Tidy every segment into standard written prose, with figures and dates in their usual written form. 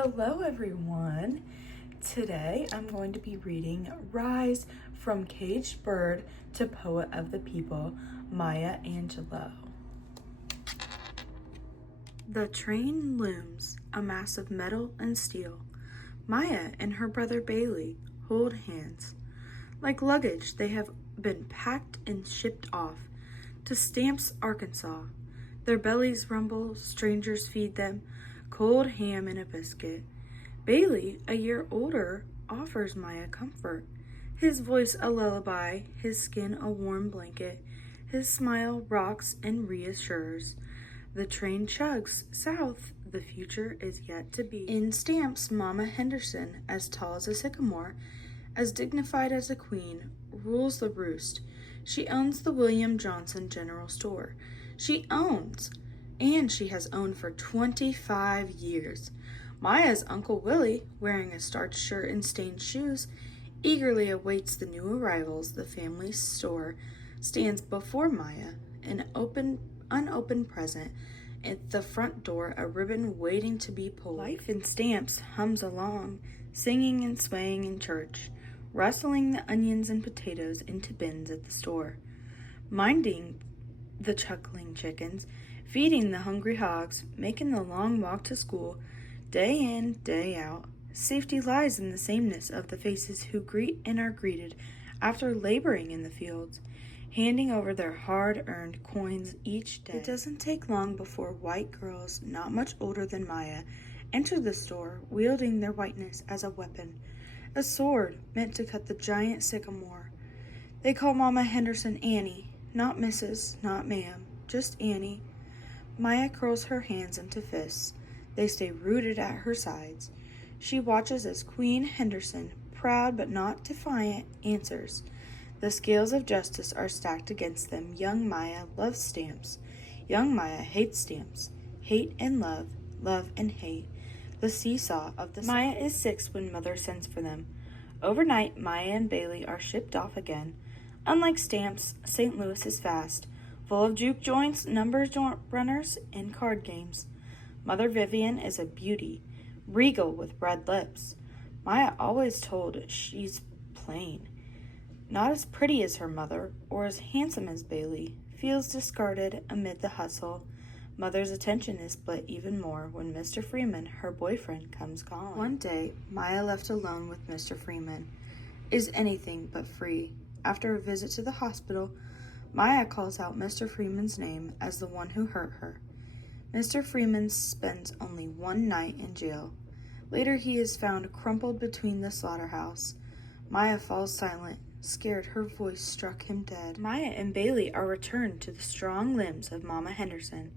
Hello everyone. Today I'm going to be reading Rise from Caged Bird to Poet of the People, Maya Angelou. The train looms, a mass of metal and steel. Maya and her brother Bailey hold hands. Like luggage, they have been packed and shipped off to Stamps, Arkansas. Their bellies rumble, strangers feed them cold ham and a biscuit. Bailey, a year older, offers Maya comfort. His voice a lullaby, his skin a warm blanket. His smile rocks and reassures. The train chugs south, the future is yet to be. In Stamps, Mama Henderson, as tall as a sycamore, as dignified as a queen, rules the roost. She owns the William Johnson General Store. She owns, and she has owned for 25 years. Maya's Uncle Willie, wearing a starched shirt and stained shoes, eagerly awaits the new arrivals. The family store stands before Maya, an unopened present. At the front door, a ribbon waiting to be pulled. Life in Stamps hums along, singing and swaying in church, rustling the onions and potatoes into bins at the store, minding the chuckling chickens, feeding the hungry hogs, making the long walk to school, day in, day out. Safety lies in the sameness of the faces who greet and are greeted after laboring in the fields, handing over their hard-earned coins each day. It doesn't take long before white girls, not much older than Maya, enter the store, wielding their whiteness as a weapon, a sword meant to cut the giant sycamore. They call Mama Henderson Annie, not Mrs., not ma'am, just Annie. Maya curls her hands into fists. They stay rooted at her sides. She watches as Queen Henderson, proud but not defiant, answers. The scales of justice are stacked against them. Young Maya loves Stamps. Young Maya hates Stamps. Hate and love, love and hate. The seesaw of the Maya is 6 when Mother sends for them. Overnight, Maya and Bailey are shipped off again. Unlike Stamps, St. Louis is fast, full of juke joints, numbers runners, and card games. Mother Vivian is a beauty, regal with red lips. Maya always told she's plain. Not as pretty as her mother, or as handsome as Bailey, feels discarded amid the hustle. Mother's attention is split even more when Mr. Freeman, her boyfriend, comes calling. One day, Maya left alone with Mr. Freeman is anything but free. After a visit to the hospital, Maya calls out Mr. Freeman's name as the one who hurt her. Mr. Freeman spends only one night in jail. Later, he is found crumpled between the slaughterhouse. Maya falls silent. Scared, her voice struck him dead. Maya and Bailey are returned to the strong limbs of Mama Henderson.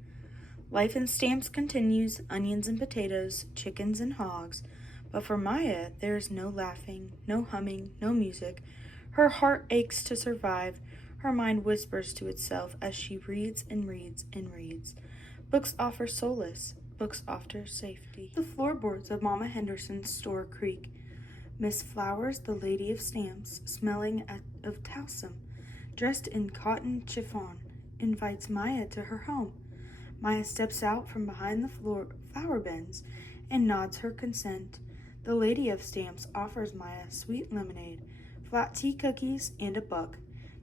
Life in Stamps continues, onions and potatoes, chickens and hogs. But for Maya, there is no laughing, no humming, no music. Her heart aches to survive. Her mind whispers to itself as she reads and reads and reads. Books offer solace. Books offer safety. The floorboards of Mama Henderson's store creak. Miss Flowers, the lady of Stamps, smelling of talcum, dressed in cotton chiffon, invites Maya to her home. Maya steps out from behind the flower bins and nods her consent. The lady of Stamps offers Maya sweet lemonade, flat tea cookies, and a book.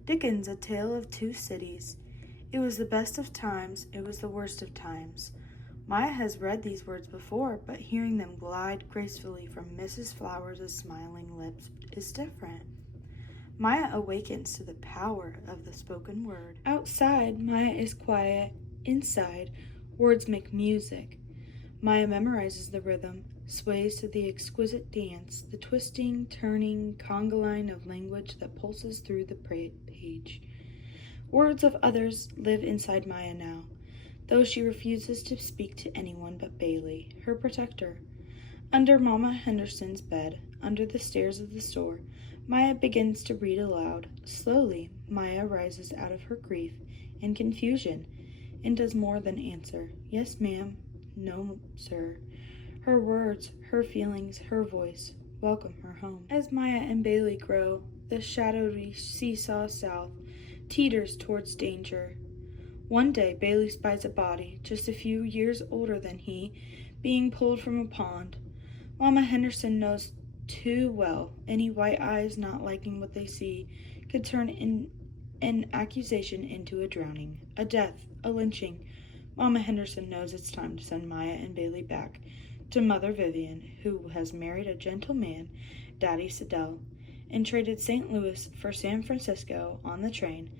Dickens' A Tale of Two Cities. It was the best of times, it was the worst of times. Maya has read these words before, but hearing them glide gracefully from Mrs. Flowers' smiling lips is different. Maya awakens to the power of the spoken word. Outside, Maya is quiet. Inside, words make music. Maya memorizes the rhythm, sways to the exquisite dance, the twisting, turning conga line of language that pulses through the page. Words of others live inside Maya now, though she refuses to speak to anyone but Bailey, her protector. Under Mama Henderson's bed, under the stairs of the store, Maya begins to read aloud. Slowly, Maya rises out of her grief and confusion and does more than answer. Yes, ma'am. No, sir. Her words, her feelings, her voice welcome her home. As Maya and Bailey grow, the shadowy seesaw south teeters towards danger. One day, Bailey spies a body, just a few years older than he, being pulled from a pond. Mama Henderson knows too well any white eyes not liking what they see could turn an accusation into a drowning, a death, a lynching. Mama Henderson knows it's time to send Maya and Bailey back to Mother Vivian, who has married a gentle man, Daddy Siddell, and traded St. Louis for San Francisco on the train.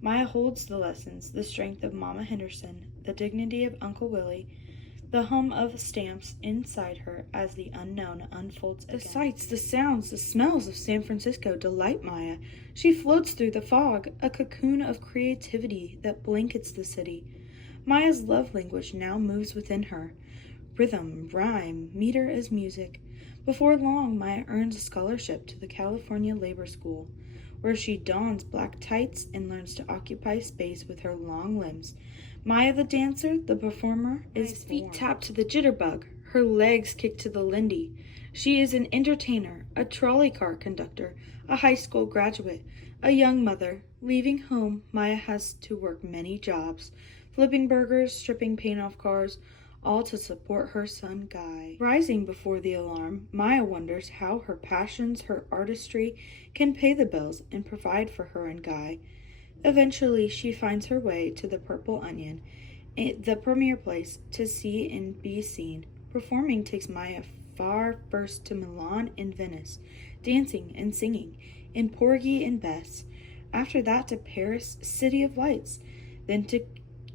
Maya holds the lessons, the strength of Mama Henderson, the dignity of Uncle Willie, the hum of stamps inside her as the unknown unfolds again. The sights, the sounds, the smells of San Francisco delight Maya. She floats through the fog, a cocoon of creativity that blankets the city. Maya's love language now moves within her. Rhythm, rhyme, meter as music. Before long, Maya earns a scholarship to the California Labor School, where she dons black tights and learns to occupy space with her long limbs. Maya the dancer, the performer, is feet tapped to the jitterbug, her legs kicked to the lindy. She is an entertainer, a trolley car conductor, a high school graduate, a young mother. Leaving home, Maya has to work many jobs, flipping burgers, stripping paint off cars, all to support her son Guy. Rising before the alarm, Maya wonders how her passions, her artistry, can pay the bills and provide for her and Guy. Eventually, she finds her way to the Purple Onion, the premier place to see and be seen. Performing takes Maya far, first to Milan and Venice, dancing and singing, in Porgy and Bess. After that to Paris, City of Lights, then to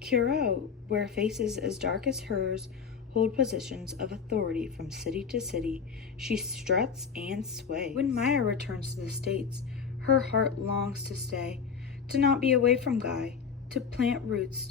Curio, where faces as dark as hers hold positions of authority from city to city. She struts and sways. When Maya returns to the States, her heart longs to stay, to not be away from Guy, to plant roots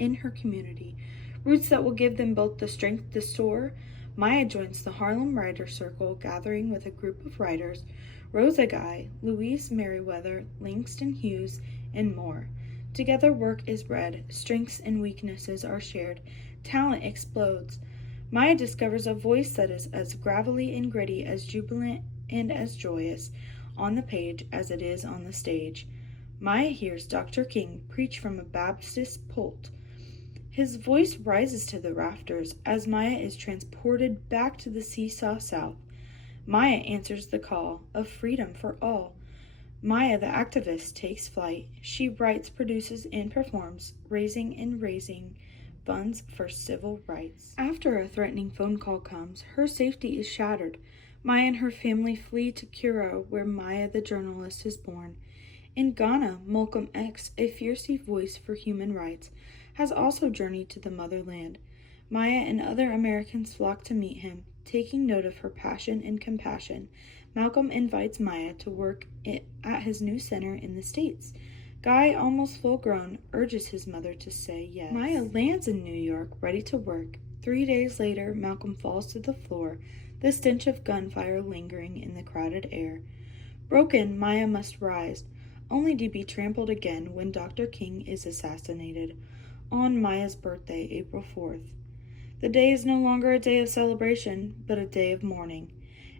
in her community, roots that will give them both the strength to soar. Maya joins the Harlem Writers Circle, gathering with a group of writers, Rosa Guy, Louise Merriweather, Langston Hughes, and more. Together work is read, strengths and weaknesses are shared, talent explodes. Maya discovers a voice that is as gravelly and gritty, as jubilant and as joyous on the page as it is on the stage. Maya hears Dr. King preach from a Baptist pulpit. His voice rises to the rafters as Maya is transported back to the seesaw South. Maya answers the call of freedom for all. Maya, the activist, takes flight. She writes, produces, and performs, raising funds for civil rights. After a threatening phone call comes, her safety is shattered. Maya and her family flee to Curio, where Maya, the journalist, is born. In Ghana, Malcolm X, a fierce voice for human rights, has also journeyed to the motherland. Maya and other Americans flock to meet him, taking note of her passion and compassion. Malcolm invites Maya to work at his new center in the States. Guy, almost full-grown, urges his mother to say yes. Maya lands in New York, ready to work. 3 days later, Malcolm falls to the floor, the stench of gunfire lingering in the crowded air. Broken, Maya must rise, only to be trampled again when Dr. King is assassinated, on Maya's birthday, April 4th. The day is no longer a day of celebration, but a day of mourning.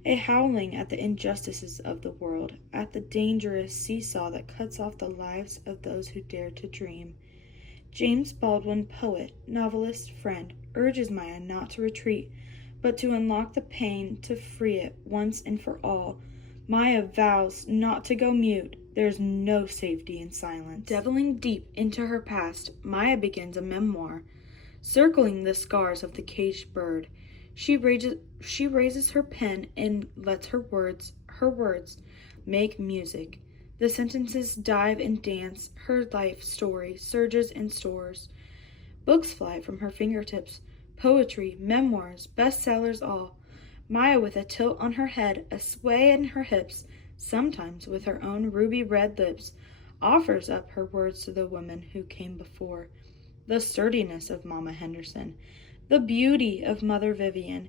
A howling at the injustices of the world, at the dangerous seesaw that cuts off the lives of those who dare to dream. James Baldwin, poet, novelist, friend, urges Maya not to retreat, but to unlock the pain, to free it once and for all. Maya vows not to go mute. There's no safety in silence. Delving deep into her past, Maya begins a memoir, circling the scars of the caged bird. She raises her pen and lets her words make music. The sentences dive and dance. Her life story surges and soars. Books fly from her fingertips. Poetry, memoirs, bestsellers all. Maya with a tilt on her head, a sway in her hips, sometimes with her own ruby red lips, offers up her words to the woman who came before. The sturdiness of Mama Henderson, the beauty of Mother Vivian,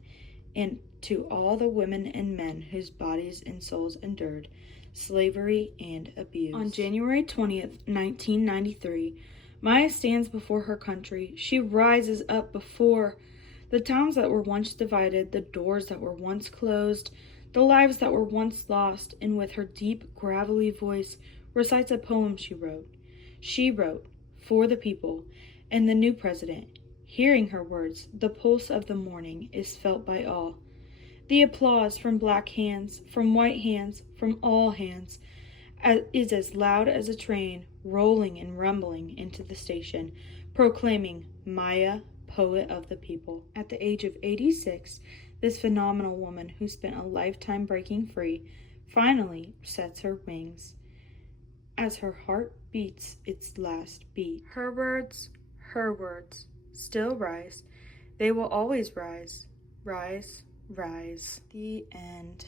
and to all the women and men whose bodies and souls endured slavery and abuse. On January 20th, 1993, Maya stands before her country. She rises up before the towns that were once divided, the doors that were once closed, the lives that were once lost, and with her deep, gravelly voice recites a poem she wrote. She wrote, for the people, and the new president. Hearing her words, the pulse of the morning is felt by all. The applause from black hands, from white hands, from all hands, is as loud as a train rolling and rumbling into the station, proclaiming Maya, poet of the people. At the age of 86, this phenomenal woman who spent a lifetime breaking free finally sets her wings as her heart beats its last beat. Her words, still rise. They will always rise, rise, rise. The end.